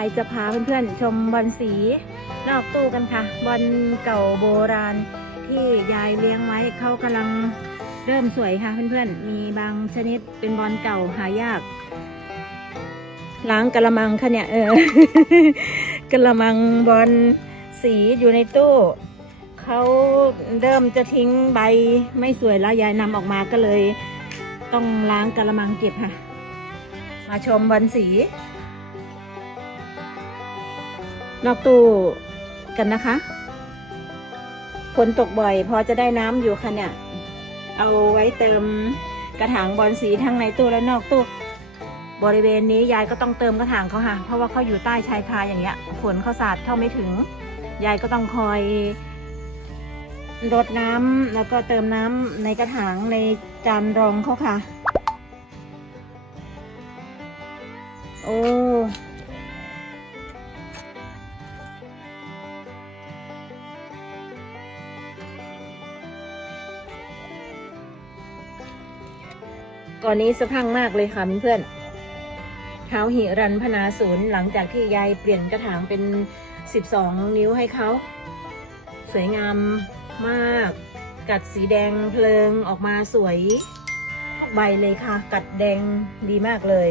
ายจะพาเพื่อนๆชมบอลสีนอกตู้กันค่ะ บอลเก่าโบราณที่ยายเลี้ยงไว้เขากำลังเริ่มสวยค่ะเพื่อนๆ มีบางชนิดเป็นบอลเก่าหายาก ล้างกระมังค่ะเนี่ยเออกระมังบอลสีอยู่ในตู้เขาเริ่มจะทิ้งใบไม่สวยแล้วยายนำออกมาก็เลย ต้องล้างกระมังเก็บค่ะ มาชมบอลสี นอกตู้กันนะคะฝนตกบ่อย พอจะได้น้ำอยู่ค่ะเนี่ย เอาไว้เติมกระถางบอลสีทั้งในตู้และนอกตู้ บริเวณนี้ยายก็ต้องเติมกระถางเขาค่ะ เพราะว่าเขาอยู่ใต้ชายคาอย่างเงี้ย ฝนเขาสาดเข้าไม่ถึง ยายก็ต้องคอยรดน้ำแล้วก็เติมน้ำในกระถางในจานรองเขาค่ะ โอ้ อนนี้สะพังมากเลยค่ะเพื่อนๆเท้าหิรันพนาศูนย์หลังจากที่ยายเปลี่ยนกระถางเป็น 12 นิ้วให้เขา สวยงามมาก กัดสีแดงเพลิงออกมาสวยทุกใบเลยค่ะ กัดแดงดีมากเลย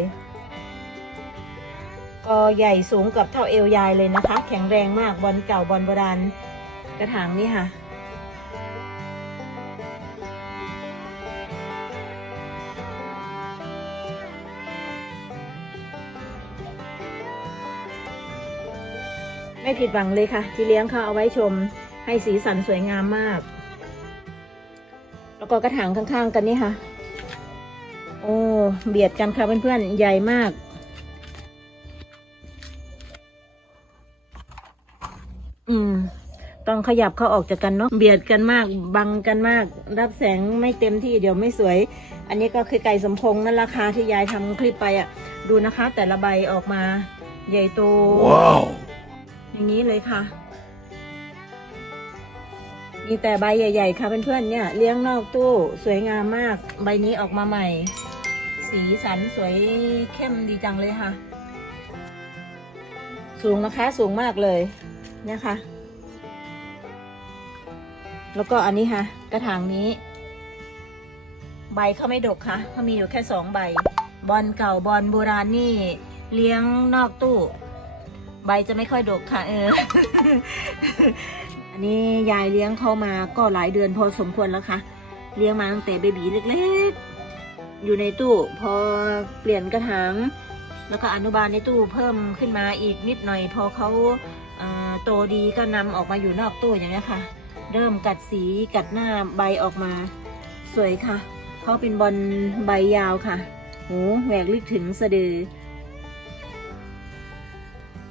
ก็ใหญ่สูงกับเท่าเอวยายเลยนะคะ แข็งแรงมากบอลเก่าบอลโบราณกระถางนี่ค่ะ ไม่ผิดหวังเลยค่ะ ที่เลี้ยงเขาเอาไว้ชมให้สีสันสวยงามมาก แล้วก็กระถางข้างๆกันนี่ค่ะ โอ้เบียดกันค่ะเพื่อนๆใหญ่มาก อืม ต้องขยับเขาออกจากกันเนาะเบียดกันมาก บังกันมาก รับแสงไม่เต็มที่เดี๋ยวไม่สวย อันนี้ก็คือไก่สมพงษ์นั่นราคาที่ยายทำคลิปไปอะ่ะ ดูนะคะ แต่ละใบออกมา ใหญ่โต Wow. อย่างนี้เลยค่ะ มีแต่ใบใหญ่ ๆ ค่ะเพื่อนๆเนี่ยเลี้ยงนอกตู้สวยงามมาก ใบนี้ออกมาใหม่ สีสันสวยเข้มดีจังเลยค่ะ สูงนะคะสูงมากเลยเนี่ยค่ะ แล้วก็อันนี้ค่ะ กระถางนี้ ใบเขาไม่ดกค่ะเขามีอยู่แค่สองใบ บอลเก่าบอลโบราณนี่ เลี้ยงนอกตู้ ใบจะไม่ค่อยดกค่ะ เออ อันนี้ยายเลี้ยงเขามาก็หลายเดือนพอสมควรแล้วค่ะ เลี้ยงมาตั้งแต่เบบีเล็กๆ อยู่ในตู้ พอเปลี่ยนกระถางแล้วก็อนุบาลในตู้เพิ่มขึ้นมาอีกนิดหน่อย พอเขาโตดีก็นำออกมาอยู่นอกตู้อย่างนี้ค่ะ เริ่มกัดสีกัดหน้าใบออกมา สวยค่ะเขาเป็นบอลใบยาวค่ะโหแหวกลึกถึงสะดือ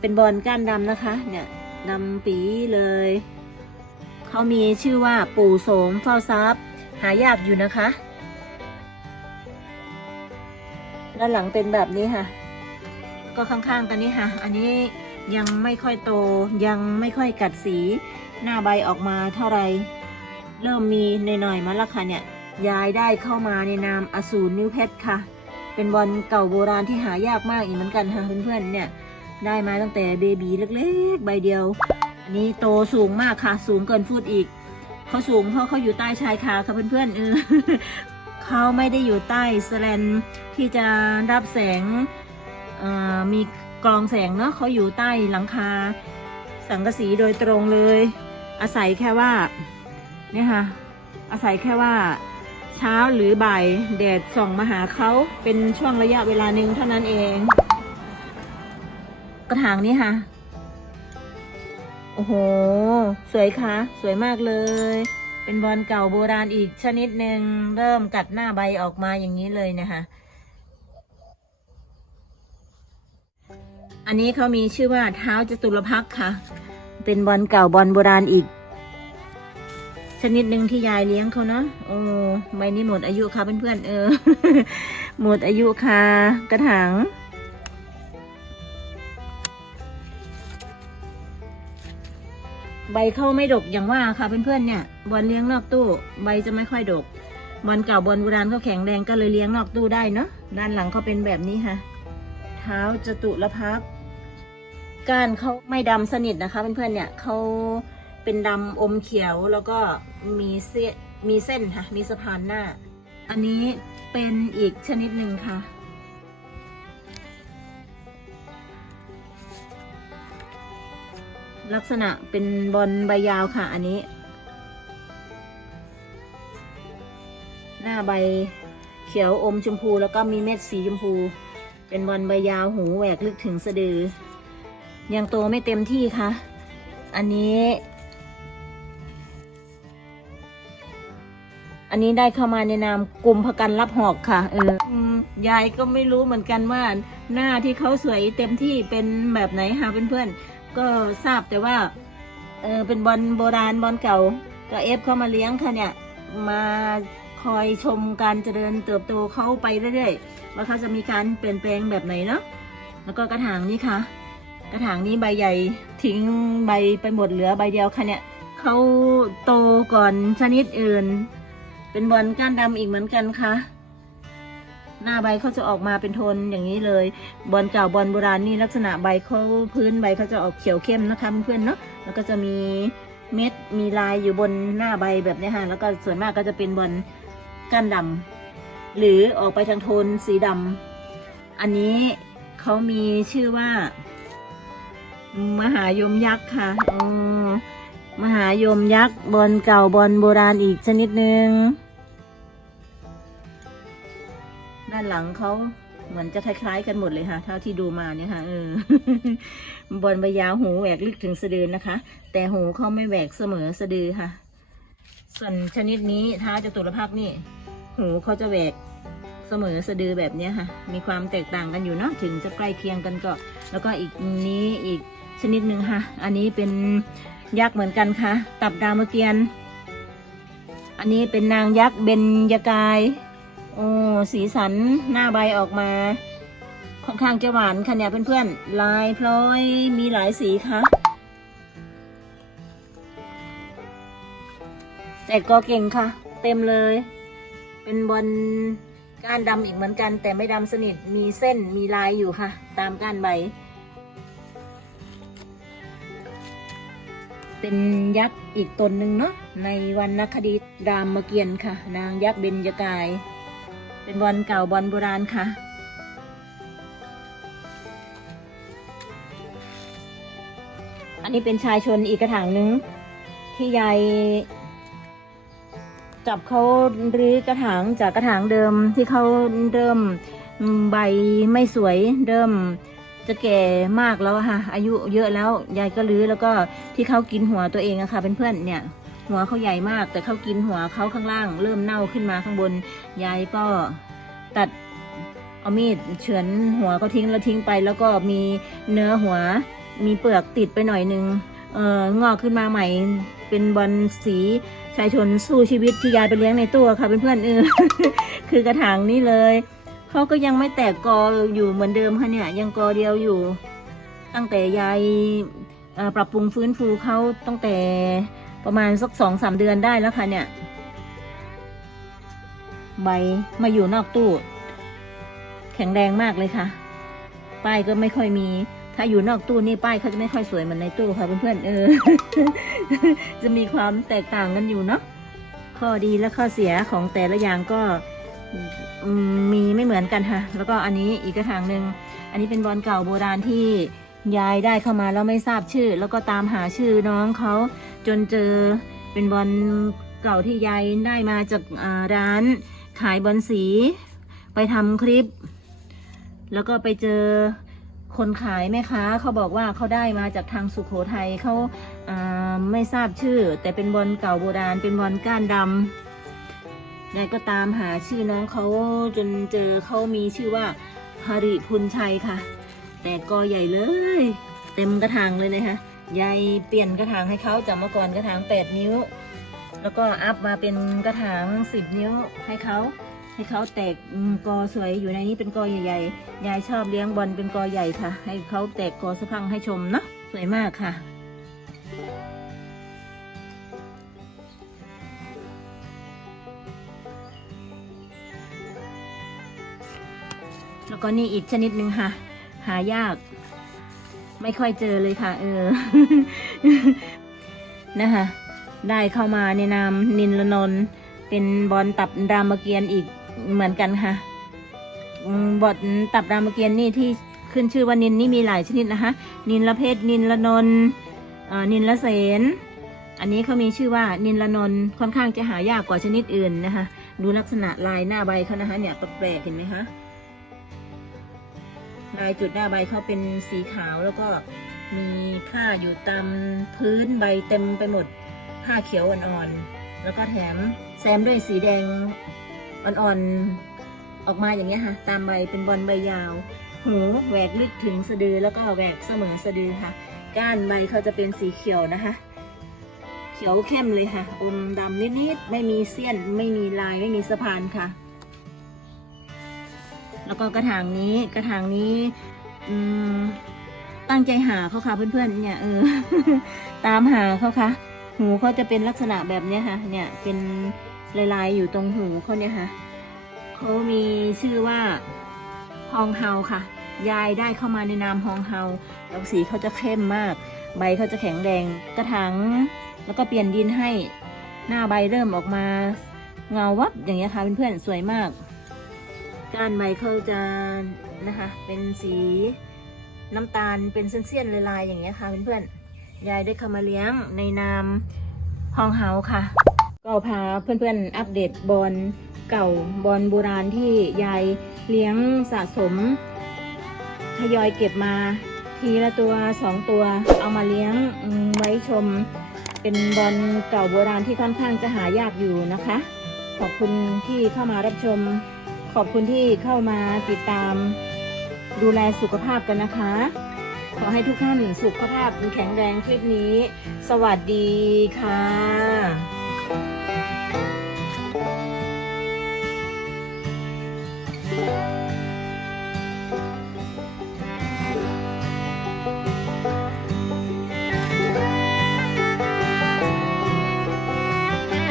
เป็นบอลก้านดำนะคะ เนี่ยดำปีเลย เขามีชื่อว่าปู่โสมเฝ้าทรัพย์ หายากอยู่นะคะ ด้านหลังเป็นแบบนี้ค่ะ ก็ข้างๆกันนี้ค่ะ อันนี้ยังไม่ค่อยโตยังไม่ค่อยกัดสีหน้าใบออกมาเท่าไร เริ่มมีหน่อยๆมาแล้วค่ะเนี่ยยายได้เข้ามาในนามอสูรนิ้วเพชรค่ะ เป็นบอลเก่าโบราณที่หายากมากอีกเหมือนกันค่ะเพื่อนๆเนี่ย ได้มาตั้งแต่เบบีเล็กๆ ใบเดียว อันนี้โตสูงมากค่ะ สูงเกินฟุตอีก เขาสูงเพราะเขาอยู่ใต้ชายคาค่ะเพื่อนๆเออเขาไม่ได้อยู่ใต้สแลนที่จะรับแสงมีกรองแสงเนาะเขาอยู่ใต้หลังคา สังกะสีโดยตรงเลย อาศัยแค่ว่าเนี่ยค่ะอาศัยแค่ว่าเช้าหรือบ่ายแดดส่องมาหาเขาเป็นช่วงระยะเวลาหนึ่งเท่านั้นเอง กระถางนี้ค่ะ โอ้โห สวยค่ะ สวยมากเลย เป็นบอลเก่าโบราณอีกชนิดหนึ่งเริ่มกัดหน้าใบออกมาอย่างนี้เลยนะคะ อันนี้เขามีชื่อว่าเท้าจตุรพักค่ะ เป็นบอลเก่าบอลโบราณอีก ชนิดหนึ่งที่ยายเลี้ยงเขาเนาะโอ้ใบนี้หมดอายุค่ะเพื่อนๆเออ หมดอายุค่ะ กระถาง ใบเข้าไม่ดกอย่างว่าค่ะเพื่อนๆเนี่ยบอลเลี้ยงนอกตู้ ใบจะไม่ค่อยดกบอลเก่าบอลโบราณเขาแข็งแรงก็เลยเลี้ยงนอกตู้ได้เนาะด้านหลังเขาเป็นแบบนี้ค่ะ เท้าจตุรพักก้านเขาไม่ดำสนิทนะคะ เพื่อนๆเนี่ยเขาเป็นดำอมเขียวแล้วก็มีเส้นมีเส้นค่ะ มีสะพานหน้า อันนี้เป็นอีกชนิดหนึ่งค่ะ ลักษณะเป็นบอลใบยาวค่ะ อันนี้ หน้าใบเขียวอมชมพูแล้วก็มีเม็ดสีชมพู เป็นบอลใบยาวหูแหวกลึกถึงสะดือ ยังโตไม่เต็มที่ค่ะ อันนี้ อันนี้ได้เข้ามาในนามกลุ่มพกันรับหอกค่ะ เออยายก็ไม่รู้เหมือนกันว่าหน้าที่เขาสวยเต็มที่เป็นแบบไหนค่ะเพื่อนๆ ก็ทราบแต่ว่า เออเป็นบอลโบราณบอลเก่าก็เอฟเข้ามาเลี้ยงค่ะเนี่ย มาคอยชมการเจริญเติบโตเขาไปเรื่อยๆว่าเขาจะมีการเปลี่ยนแปลงแบบไหนเนาะแล้วก็กระถางนี้ค่ะ กระถางนี้ใบใหญ่ทิ้งใบไปหมดเหลือใบเดียวค่ะเนี่ยเขาโตก่อนชนิดอื่น เป็นบอลก้านดำอีกเหมือนกันค่ะ หน้าใบเขาจะออกมาเป็นโทนอย่างนี้เลย บอลเก่าบอลโบราณนี่ลักษณะใบเขาพื้นใบเขาจะออกเขียวเข้มนะคะเพื่อนเนาะแล้วก็จะมีเม็ดมีลายอยู่บนหน้าใบแบบนี้ค่ะแล้วก็ส่วนมากก็จะเป็นบอลก้านดำหรือออกไปทางโทนสีดำอันนี้เขามีชื่อว่ามหายมยักษ์ค่ะอ๋อมหายมยักษ์บอลเก่าบอลโบราณอีกชนิดหนึ่งานหลังเขาเหมือนจะคล้ายๆกันหมดเลยค่ะ เท่าที่ดูมาเนี่ยค่ะเออบอลใบยาวหูแหวกลึกถึงสะดือนะคะ แต่หูเขาไม่แหวกเสมอสะดือค่ะ ส่วนชนิดนี้ท้าจตุรพักษ์นี่ หูเขาจะแหวกเสมอสะดือแบบนี้ค่ะ มีความแตกต่างกันอยู่เนาะถึงจะใกล้เคียงกันก็ แล้วก็อีกนี้อีกชนิดหนึ่งค่ะ อันนี้เป็นยักษ์เหมือนกันค่ะ ตับดาวมะเกียน อันนี้เป็นนางยักษ์เบญยกาย โอ้สีสันหน้าใบออกมา ค่อนข้างจะหวานค่ะเนี่ยเพื่อนๆ ลายพลอยมีหลายสีค่ะ แต่ก็เก่งค่ะ เต็มเลย เป็นบอลก้านดำอีกเหมือนกัน แต่ไม่ดำสนิทมีเส้นมีลายอยู่ค่ะ ตามก้านใบ เป็นยักษ์อีกตนหนึ่งเนาะในวรรณคดีรามเกียรติ์ค่ะ นางยักษ์เบญจกาย เป็นบอลเก่าบอลโบราณค่ะ อันนี้เป็นชายชนอีกกระถางหนึ่งที่ยายจับเขารื้อกระถางจากกระถางเดิมที่เขาเริ่มใบไม่สวยเริ่มจะแก่มากแล้วค่ะ อายุเยอะแล้ว ยายก็รื้อแล้วก็ที่เขากินหัวตัวเองอะค่ะเพื่อนๆเนี่ย หัวเขาใหญ่มาก แต่เขากินหัวเขาข้างล่าง เริ่มเน่าขึ้นมาข้างบนยายก็ตัดเอามีดเฉือนหัวก็ทิ้งแล้วทิ้งไป แล้วก็มีเนื้อหัวมีเปลือกติดไปหน่อยนึงเอองอกขึ้นมาใหม่เป็นบอลสีชายชนสู้ชีวิตที่ยายไปเลี้ยงในตู้ค่ะเพื่อนๆเออคือกระถางนี้เลยเขาก็ยังไม่แตกกออยู่เหมือนเดิมค่ะเนี่ย ยังกอเดียวอยู่ ตั้งแต่ยายปรับปรุงฟื้นฟูเขาตั้งแต่ ประมาณสักสองสามเดือนได้แล้วค่ะเนี่ย ใบมาอยู่นอกตู้ แข็งแรงมากเลยค่ะ ป้ายก็ไม่ค่อยมี ถ้าอยู่นอกตู้นี่ป้ายเขาจะไม่ค่อยสวยเหมือนในตู้ค่ะเพื่อนๆเออ จะมีความแตกต่างกันอยู่เนาะข้อดีและข้อเสียของแต่ละอย่างก็มมีไม่เหมือนกันค่ะ แล้วก็อันนี้อีกกระถางหนึ่ง อันนี้เป็นบอลเก่าโบราณที่ยายได้เข้ามาแล้วไม่ทราบชื่อ แล้วก็ตามหาชื่อน้องเขา จนเจอเป็นบอลเก่าที่ยายได้มาจากร้านขายบอลสี ไปทำคลิป แล้วก็ไปเจอคนขายแม่ค้าเขาบอกว่าเขาได้มาจากทางสุขโขทัยเขาาไม่ทราบชื่อ แต่เป็นบอลเก่าโบราณเป็นบอลก้านดำยายก็ตามหาชื่อน้องเขาจนเจอเขามีชื่อว่าฮาริพุนชัยค่ะ แต่กอใหญ่เลย เต็มกระถางเลยนะคะ ยายเปลี่ยนกระถางให้เขาจากเมื่อก่อนกระถาง 8 นิ้ว แล้วก็อัพมาเป็นกระถาง 10 นิ้วให้เขาให้เขาแตกกอสวยอยู่ในนี้เป็นกอใหญ่ๆยายชอบเลี้ยงบอลเป็นกอใหญ่ค่ะ ให้เขาแตกกอสะพังให้ชมเนาะสวยมากค่ะแล้วก็นี่อีกชนิดหนึ่งค่ะ หายาก ไม่ค่อยเจอเลยค่ะ เออ นะคะ ได้เข้ามาในนามนินลนน์เป็นบอลตับรามเกียรติ์อีกเหมือนกันค่ะ บอลตับรามเกียรติ์นี่ที่ขึ้นชื่อว่านินนี่มีหลายชนิดนะคะ นินละเพชรนินละนน์อ่อนินละเสนอันนี้เขามีชื่อว่านินละนน์ค่อนข้างจะหายากกว่าชนิดอื่นนะคะ ดูลักษณะลายหน้าใบเขานะคะเนี่ยแปลกๆเห็นไหมคะ ลายจุดหน้าใบเขาเป็นสีขาวแล้วก็มีผ้าอยู่ตามพื้นใบเต็มไปหมด ผ้าเขียวอ่อนๆ แล้วก็แถมแซมด้วยสีแดงอ่อนๆ ออกมาอย่างเงี้ยค่ะ ตามใบเป็นบอลใบยาว หูแหวกลึกถึงสะดือแล้วก็แหวกเสมอสะดือค่ะ ก้านใบเขาจะเป็นสีเขียวนะคะ เขียวเข้มเลยค่ะ อมดำนิดๆ ไม่มีเสี้ยน ไม่มีลาย ไม่มีสะพานค่ะ แล้วก็กระถางนี้กระถางนี้ อืมตั้งใจหาเขาค่ะเพื่อนๆ เนี่ยเออตามหาเขาค่ะ หูเขาจะเป็นลักษณะแบบเนี้ยค่ะ เนี่ยเป็นลายๆอยู่ตรงหูเขาเนี่ยค่ะเขามีชื่อว่าฮองเฮาค่ะ ยายได้เข้ามาในนามฮองเฮาแล้วสีเขาจะเข้มมาก ใบเขาจะแข็งแรงกระถางแล้วก็เปลี่ยนดินให้หน้าใบเริ่มออกมาเงาวับอย่างเงี้ยค่ะเพื่อนๆสวยมาก ก้านใบเขาจะนะคะ เป็นสีน้ำตาลเป็นเส้นๆลายๆอย่างเงี้ยค่ะเพื่อนๆยายได้เข้ามาเลี้ยงในนามฮองเฮาค่ะ ก็พาเพื่อนๆอัปเดตบอลเก่าบอลโบราณที่ยายเลี้ยงสะสมทยอยเก็บมาทีละตัวสองตัวเอามาเลี้ยงไว้ชม เป็นบอลเก่าโบราณที่ค่อนข้างจะหายากอยู่นะคะ ขอบคุณที่เข้ามารับชม ขอบคุณที่เข้ามาติดตามดูแลสุขภาพกันนะคะ ขอให้ทุกท่านสุขภาพแข็งแรงคลิปนี้ สวัสดีค่ะ